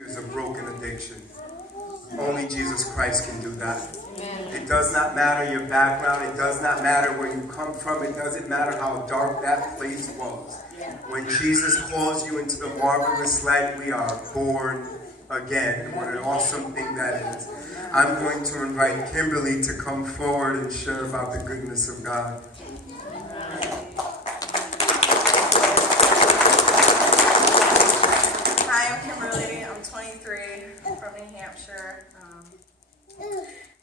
is a broken addiction. Only Jesus Christ can do that. Amen. It does not matter your background. It does not matter where you come from. It doesn't matter how dark that place was. When Jesus calls you into the marvelous light, we are born again. And what an awesome thing that is. I'm going to invite Kimberly to come forward and share about the goodness of God. Hi, I'm Kimberly. I'm 23, from New Hampshire.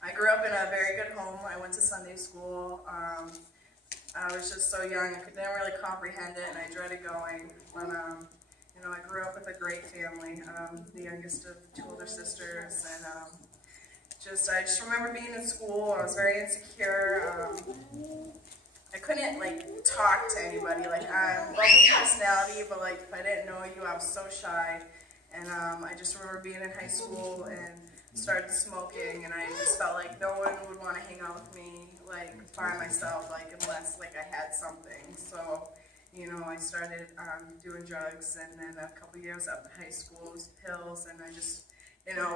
I grew up in a very good home. I went to Sunday school. I was just so young, I didn't really comprehend it, and I dreaded going. But, I grew up with a great family, the youngest of two older sisters, and I just remember being in school. I was very insecure. I couldn't, talk to anybody. I'm a lovely personality, but, if I didn't know you, I was so shy. And I just remember being in high school and started smoking, and I just felt like no one would want to hang out with me, by myself, unless, I had something. So, I started doing drugs, and then a couple years after high school, it was pills, and I just,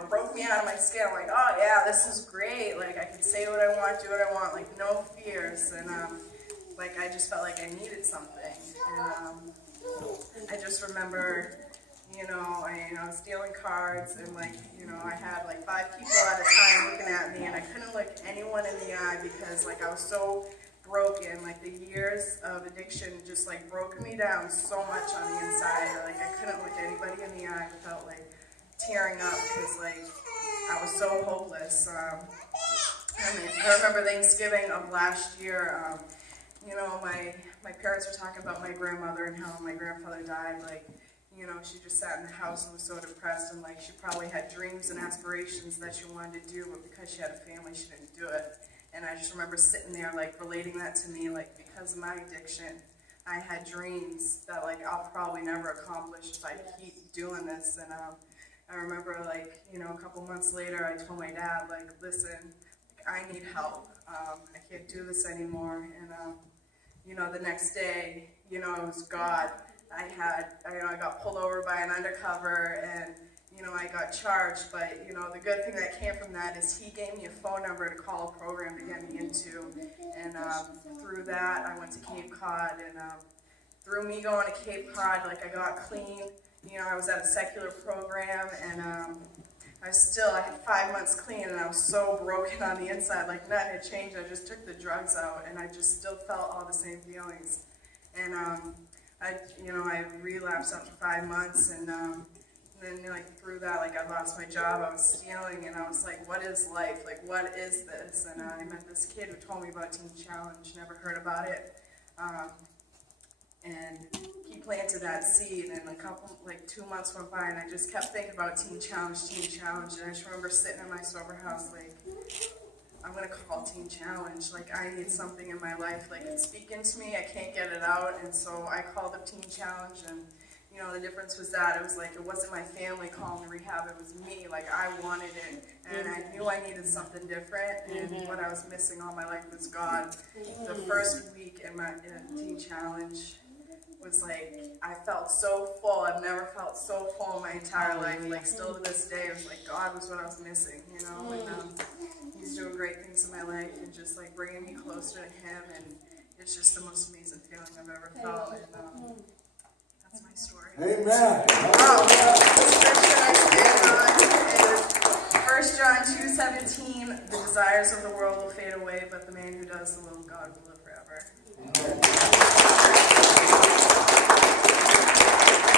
broke me out of my skin. I'm like, oh, yeah, this is great. I could say what I want, do what I want, no fears. And, I just felt like I needed something. And I just remember, I was dealing cards, and, I had, 5 people at a time looking at me, and I couldn't look anyone in the eye because, I was so broken. The years of addiction just, broke me down so much on the inside. I couldn't look anybody in the eye without, tearing up because, I was so hopeless. I remember Thanksgiving of last year, my parents were talking about my grandmother and how my grandfather died. She just sat in the house and was so depressed, and she probably had dreams and aspirations that she wanted to do, but because she had a family, she didn't do it. And I just remember sitting there, relating that to me, because of my addiction, I had dreams that, I'll probably never accomplish if I keep doing this. And I remember, a couple months later, I told my dad, listen, I need help. I can't do this anymore. And, the next day, it was God. I got pulled over by an undercover, and, I got charged, but, the good thing that came from that is he gave me a phone number to call a program to get me into, and through that, I went to Cape Cod, and through me going to Cape Cod, I got clean. I was at a secular program, and I had 5 months clean, and I was so broken on the inside, nothing had changed. I just took the drugs out, and I just still felt all the same feelings. And I relapsed after 5 months, and then through that, I lost my job. I was stealing, and I was like, what is life? What is this? And I met this kid who told me about Teen Challenge. Never heard about it. And he planted that seed, and 2 months went by, and I just kept thinking about Teen Challenge. And I just remember sitting in my sober house, I'm going to call Teen Challenge. I need something in my life. It's speaking to me. I can't get it out. And so I called up Teen Challenge, and, the difference was that it wasn't my family calling to rehab. It was me. I wanted it. And I knew I needed something different. And what I was missing all my life was God. The first week in Teen Challenge was I felt so full. I've never felt so full in my entire life. Still to this day, it was God was what I was missing, And He's doing great things in my life, and just bringing me closer to Him, and it's just the most amazing feeling I've ever felt. And that's my story. Amen. The scripture I stand on is 1 John 2:17. The desires of the world will fade away, but the man who does the will of God will live forever.